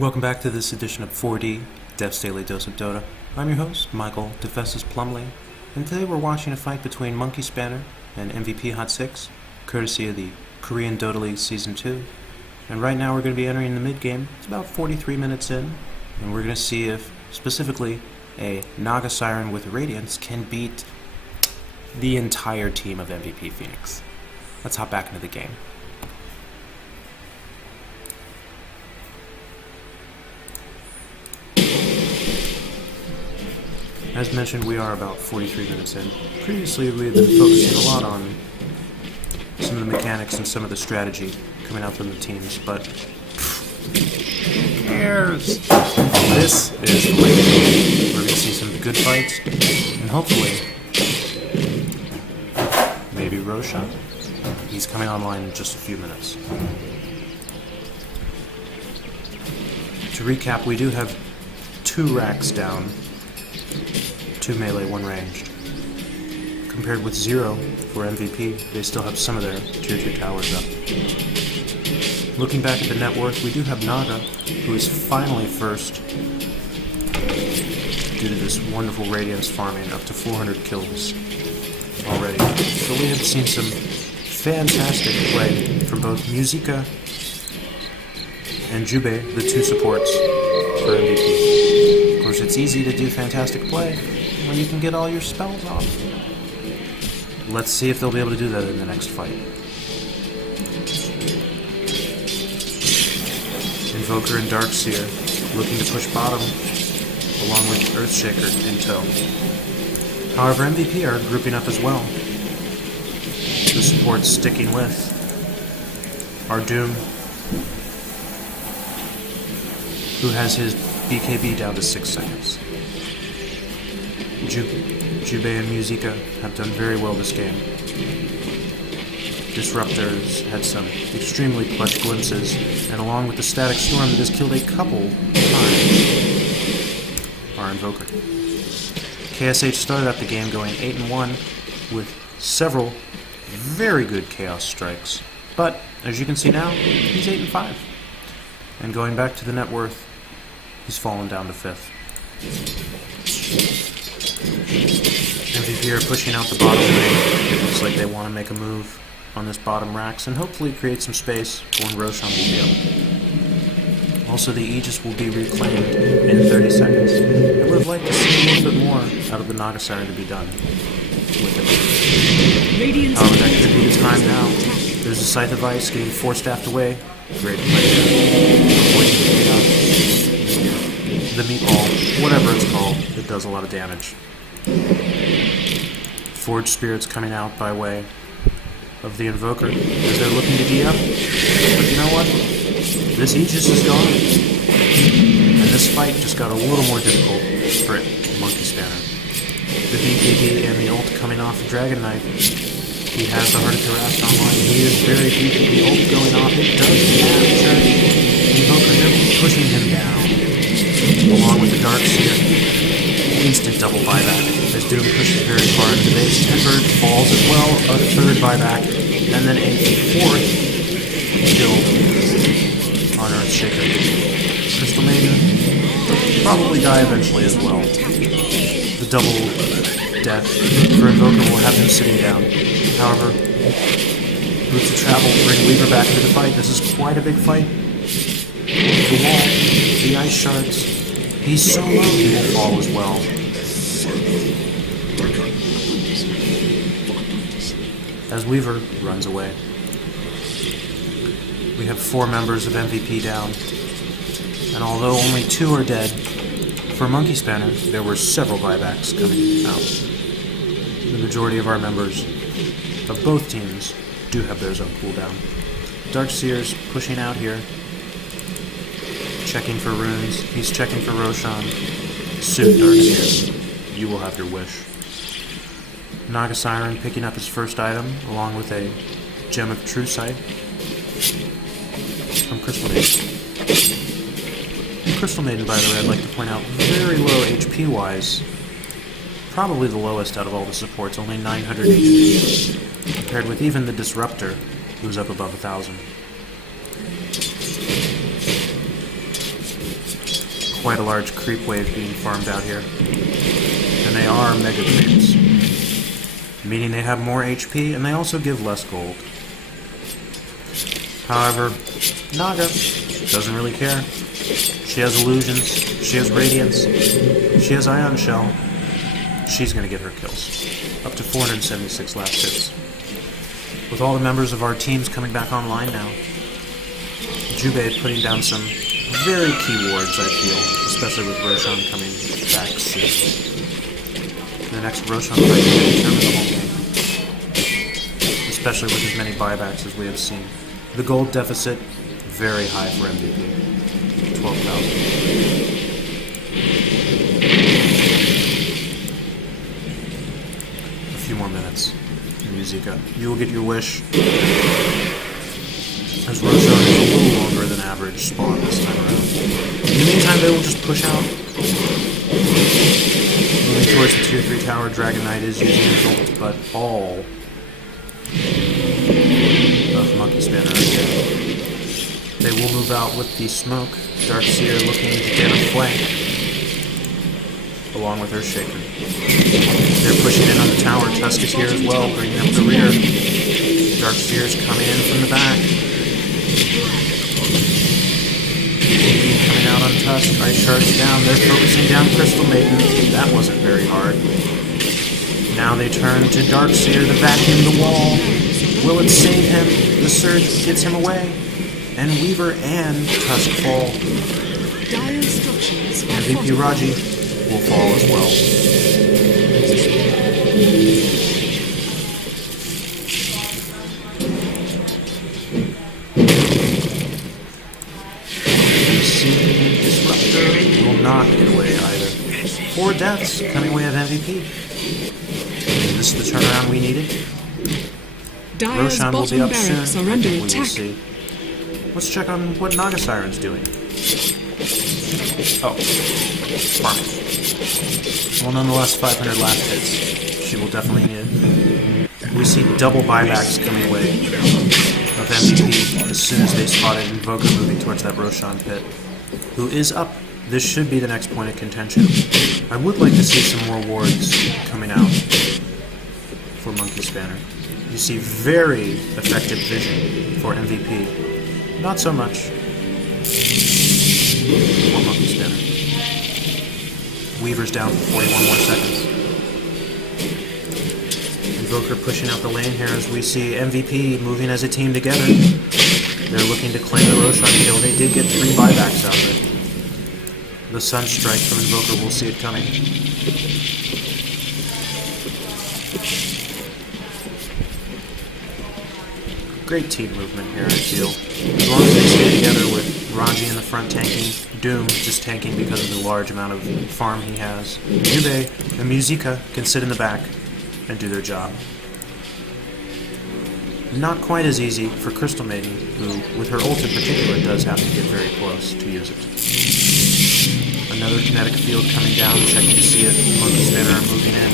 Welcome back to this edition of 4D, Dev's Daily Dose of Dota. I'm your host, Michael Defessus Plumley, and today we're watching a fight between Monkey Spanner and MVP Hot 6, courtesy of the Korean Dota League Season 2. And right now we're going to be entering the mid-game. It's about 43 minutes in, and we're going to see if, specifically, a Naga Siren with Radiance can beat the entire team of MVP Phoenix. Let's hop back into the game. As mentioned, we are about 43 minutes in. Previously, we had been focusing a lot on some of the mechanics and some of the strategy coming out from the teams, but who cares? This is the way. We're going to see some good fights, and hopefully, maybe Roshan. He's coming online in just a few minutes. To recap, we do have 2 racks down. 2 melee, 1 ranged. Compared with 0 for MVP, they still have some of their tier 2 towers up. Looking back at the net worth, we do have Naga, who is finally first due to this wonderful Radiance farming, up to 400 kills already. So we have seen some fantastic play from both Musica and Jubei, the 2 supports for MVP. Of course, it's easy to do fantastic play when you can get all your spells off. Let's see if they'll be able to do that in the next fight. Invoker and Darkseer looking to push bottom, along with Earthshaker in tow. However, MVP are grouping up as well. The support's sticking with our Doom, who has his BKB down to 6 seconds. Jubei and Musica have done very well this game. Disruptors had some extremely clutch glimpses, and along with the Static Storm that has killed a couple times, our Invoker. KSH started out the game going 8-1 with several very good Chaos Strikes, but as you can see now, he's 8-5. And going back to the net worth, he's fallen down to 5th. MVP are pushing out the bottom lane. It looks like they want to make a move on this bottom racks and hopefully create some space for when Roshan will be up. Also, the Aegis will be reclaimed in 30 seconds. I would have liked to see a little bit more out of the Naga Siren to be done with it. However, that could be the time now. There's a Scythe of Ice getting 4-staffed away. Great play. The meatball, whatever it's called, it does a lot of damage. Forge Spirits coming out by way of the Invoker as they're looking to D up. But you know what? This Aegis is gone. And this fight just got a little more difficult for Monkey Spanner. The BKB and the ult coming off of Dragon Knight. He has the Heart of Tarrasque online. He is very deep. The ult going off. It does capture Invoker, pushing him down. Along with the Darkseer. Instant double buyback as Doom pushes very far into the base. Tempered falls as well, a 3rd buyback, and then a 4th kill on Earthshaker. Crystal Maiden probably die eventually as well. The double death for Invoker will have him sitting down. However, Boots of Travel bring Weaver back into the fight. This is quite a big fight. The wall, the ice shards. He's so low, he will fall as well. As Weaver runs away. We have 4 members of MVP down. And although only 2 are dead, for Monkey Spanner, there were several buybacks coming out. The majority of our members of both teams do have their zone cooldown. Darkseer's pushing out here. Checking for runes. He's checking for Roshan. Soon, Darkseer, you will have your wish. Naga Siren picking up his first item, along with a Gem of True Sight from Crystal Maiden. Crystal Maiden, by the way, I'd like to point out, very low HP-wise. Probably the lowest out of all the supports, only 900 HP, compared with even the Disruptor, who's up above 1,000. quite a large creep wave being farmed out here. And they are mega creeps, meaning they have more HP and they also give less gold. However, Naga doesn't really care. She has illusions, she has radiance, she has ion shell. She's going to get her kills. Up to 476 last hits. With all the members of our teams coming back online now, Jubei putting down some very key wards, I feel, especially with Roshan coming back soon. The next Roshan fight will determine the whole game, especially with as many buybacks as we have seen. The gold deficit, very high for MVP, 12,000. A few more minutes. Musica, you will get your wish. As Roshan is a little longer than average spawn this time around. In the meantime, they will just push out. Moving towards the tier 3 tower, Dragon Knight is using his ult, but all of Monkey Spanner are dead. They will move out with the smoke. Darkseer looking to get a flank, along with Earthshaker. They're pushing in on the tower. Tusk is here as well, bringing up the rear. Darkseer's coming in from the back. Coming out on Tusk. Ice Shard's down. They're focusing down Crystal Maiden. That wasn't very hard. Now they turn to Darkseer to vacuum the wall. Will it save him? The Surge gets him away. And Weaver and Tusk fall. MVP Raji will fall as well. Disruptor will not get away either. 4 deaths coming away of MVP. And this is the turnaround we needed. Roshan will be up soon. I think we will see. Let's check on what Naga Siren's doing. Oh, farming. Well, nonetheless, 500 last hits. She will definitely need it. We see double buybacks coming away of MVP as soon as they spotted Invoker moving towards that Roshan pit, who is up. This should be the next point of contention. I would like to see some more wards coming out for Monkey Spanner. You see very effective vision for MVP. Not so much for Monkey Spanner. Weaver's down for 41 more seconds. Invoker pushing out the lane here as we see MVP moving as a team together. They're looking to claim the Roshan kill. They did get 3 buybacks out of it. The Sunstrike from Invoker, we'll see it coming. Great team movement here, I feel. As long as they stay together with Raji in the front tanking, Doom just tanking because of the large amount of farm he has. Jubei and Musica can sit in the back and do their job. Not quite as easy for Crystal Maiden, who, with her ult in particular, does have to get very close to use it. Another kinetic field coming down, checking to see if Monkey Spanner are moving in.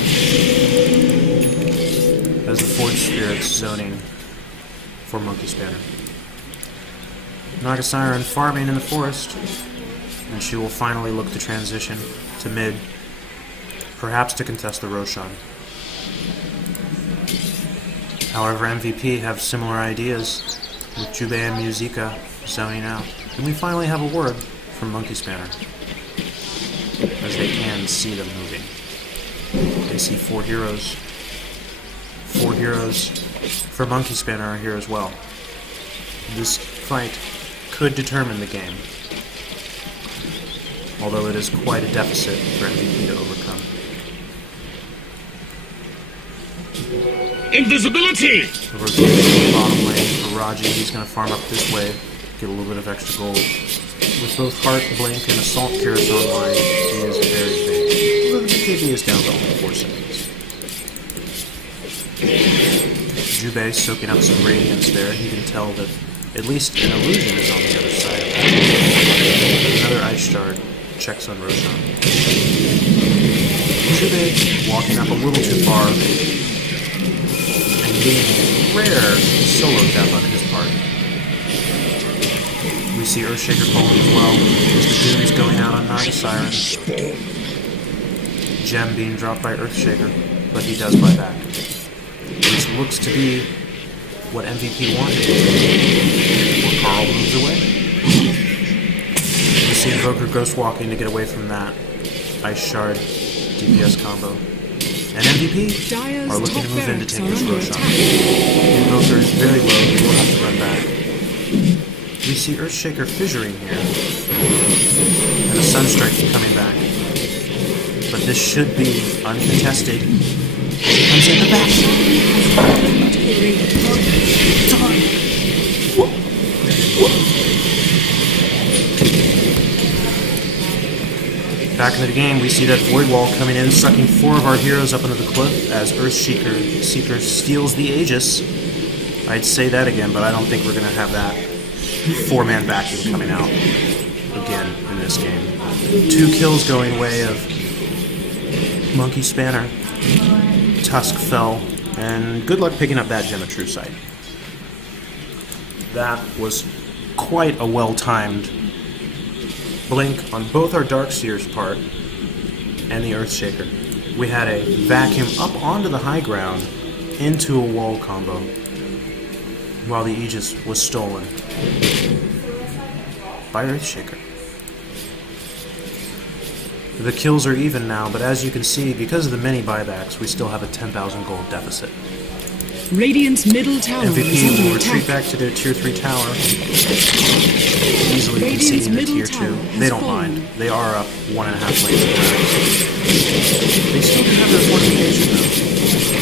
As the Forge Spirit's zoning for Monkey Spanner. Naga Siren farming in the forest, and she will finally look to transition to mid, perhaps to contest the Roshan. However, MVP have similar ideas, with Jubei and Musica zoning out. And we finally have a word from Monkey Spanner, as they can see them moving. They see 4 heroes. 4 heroes for Monkey Spanner are here as well. This fight could determine the game, although it is quite a deficit for MVP to overcome. Invisibility! The rotation to the bottom lane for Raji. He's going to farm up this way, get a little bit of extra gold. With both Heart, Blink, and Assault Cuirass online, he is very big. Although the BKB is down to only 4 seconds. Jubei soaking up some radiance there. He can tell that at least an illusion is on the other side of that. Another Ice Shard checks on Roshan. Jubei walking up a little too far and getting a rare solo tap on his part. We see Earthshaker falling as well. Just a Doom's going out on Naga Siren. Gem being dropped by Earthshaker, but he does buy back. This looks to be what MVP wanted. Before Carl moves away. You see Invoker Ghost Walking to get away from that Ice Shard DPS combo. And MVP are looking to move in to take this Roshan. Invoker is very low, he will have to run back. We see Earthshaker fissuring here. And a Sunstrike coming back. But this should be uncontested. He comes in the back. Back into the game, we see that Void Wall coming in, sucking 4 of our heroes up into the cliff as Earthseeker steals the Aegis. I'd say that again, but I don't think we're going to have that 4-man vacuum coming out again in this game. 2 kills going way of Monkey Spanner. Tusk fell, and good luck picking up that Gem of True Sight. That was quite a well-timed blink on both our Darkseer's part and the Earthshaker. We had a vacuum up onto the high ground into a wall combo while the Aegis was stolen by Earthshaker. The kills are even now, but as you can see, because of the many buybacks, we still have a 10,000 gold deficit. Radiant's middle tower MVP will retreat back to their tier 3 tower, easily conceding the tier 2. They don't mind. They are up 1.5 lanes of attacks. They still do have their fortification though,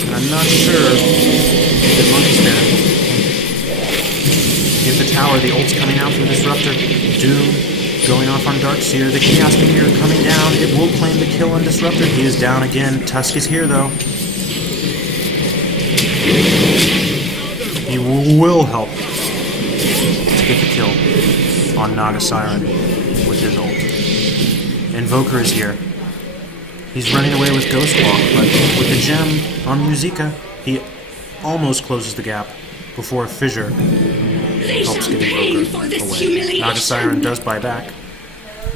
and I'm not sure that Monkey Spanner get the tower. The ult's coming out from Disruptor. Doom going off on Darkseer. The Chaos Meteor coming down. It will claim the kill on Disruptor. He is down again. Tusk is here though. He will help to get the kill on Naga Siren with his ult. Invoker is here. He's running away with Ghost Walk, but with the gem on Musica, he almost closes the gap before Fissure helps get Invoker away. Naga Siren does buy back.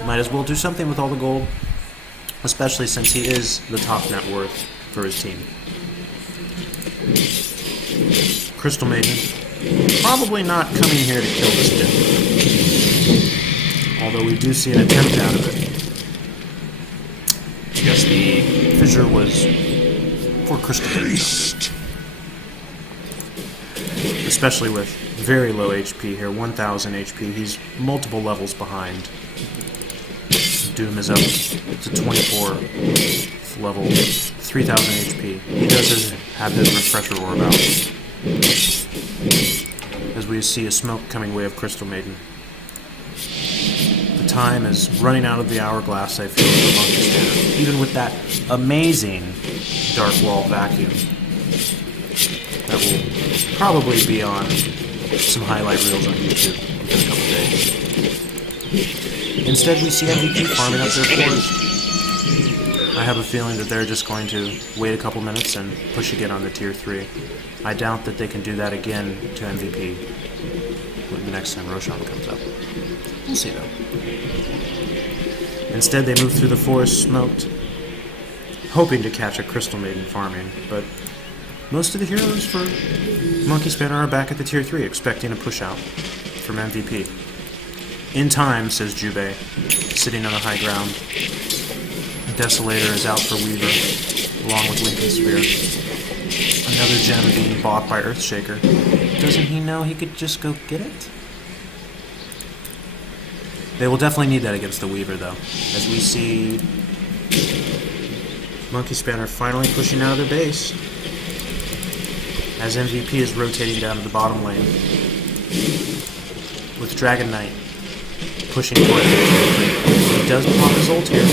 Might as well do something with all the gold, especially since he is the top net worth for his team. Crystal Maiden, probably not coming here to kill this Dim. Although we do see an attempt out of it. I guess the fissure was for Crystal Maiden. Especially with very low HP here, 1,000 HP. He's multiple levels behind. Doom is up to 24th level, 3,000 HP. He does have his refresher orb out. As we see a smoke coming way of Crystal Maiden. The time is running out of the hourglass, I feel, for Monkey Spanner. Even with that amazing Dark Wall vacuum. That will probably be on some highlight reels on YouTube in a couple days. Instead, we see MVP farming up their forest. I have a feeling that they're just going to wait a couple minutes and push again on the tier 3. I doubt that they can do that again to MVP the next time Roshan comes up. We'll see though. Instead, they move through the forest smoked, hoping to catch a Crystal Maiden farming, but most of the heroes for Monkey Spanner are back at the tier 3, expecting a push out from MVP. In time, says Jubei, sitting on the high ground. Desolator is out for Weaver, along with Lincoln Sphere. Another gem being bought by Earthshaker. Doesn't he know he could just go get it? They will definitely need that against the Weaver, though, as we see Monkey Spanner finally pushing out of their base, as MVP is rotating down to the bottom lane, with Dragon Knight pushing for it. He does pop his ult here.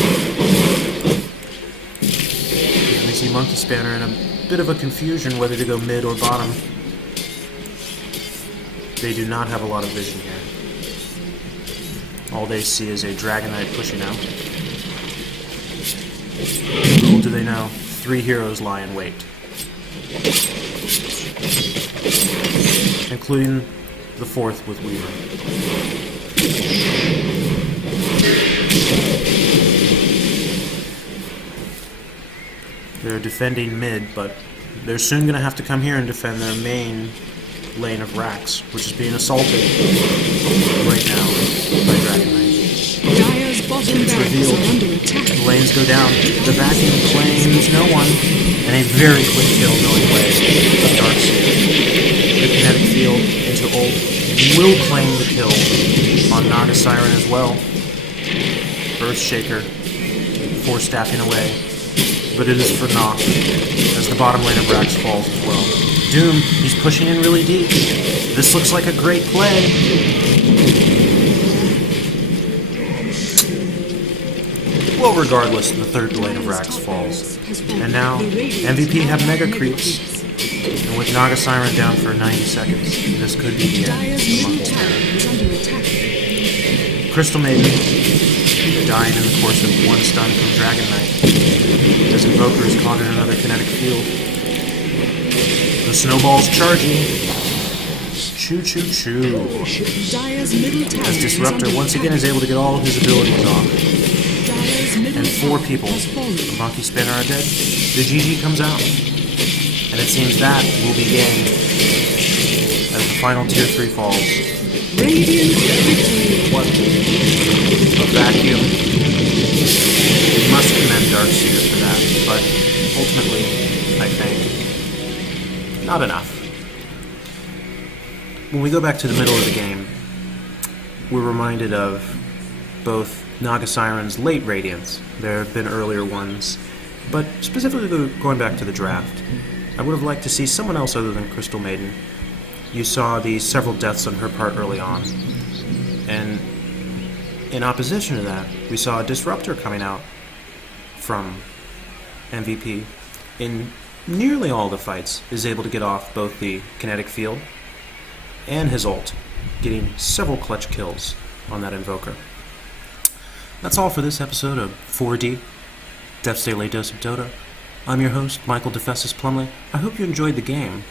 We see Monkey Spanner in a bit of a confusion whether to go mid or bottom. They do not have a lot of vision here. All they see is a Dragon Knight pushing out. Little do they know, 3 heroes lie in wait. Including the 4th with Weaver. They're defending mid, but they're soon going to have to come here and defend their main lane of Rax, which is being assaulted right now by Dragon Knight. Dire's bottom barracks revealed. are under attack. The lanes go down. The vacuum claims no one, and a very quick kill going away of Darkseer. The kinetic field into ult will claim the kill on Naga Siren as well. Earthshaker staffing away, but it is for naught as the bottom lane of Rax falls as well. Doom, he's pushing in really deep. This looks like a great play. Well, regardless, the third lane of Rax falls. And now, MVP have mega creeps. And with Naga Siren down for 90 seconds, this could be the end of Dire's the middle Monkey tower era. is under attack. Crystal Maiden dying in the course of one stun from Dragon Knight. As Invoker is caught in another kinetic field. The snowball's charging. Choo choo choo. Dire's middle tower As Disruptor once again is able to get all of his abilities off. Dire's middle And 4 tower people, has fallen. Monkey Spinner are dead. The GG comes out. And it seems that will begin as the final tier 3 falls. Radiant victory. What a vacuum. We must commend Darkseer for that, but ultimately, I think, not enough. When we go back to the middle of the game, we're reminded of both Naga Siren's late Radiants. There have been earlier ones, but specifically going back to the draft, I would have liked to see someone else other than Crystal Maiden. You saw the several deaths on her part early on, and in opposition to that, we saw a Disruptor coming out from MVP. In nearly all the fights, is able to get off both the kinetic field and his ult, getting several clutch kills on that Invoker. That's all for this episode of 4D, Death's Daily Dose of Dota. I'm your host, Michael DeFessis Plumley. I hope you enjoyed the game,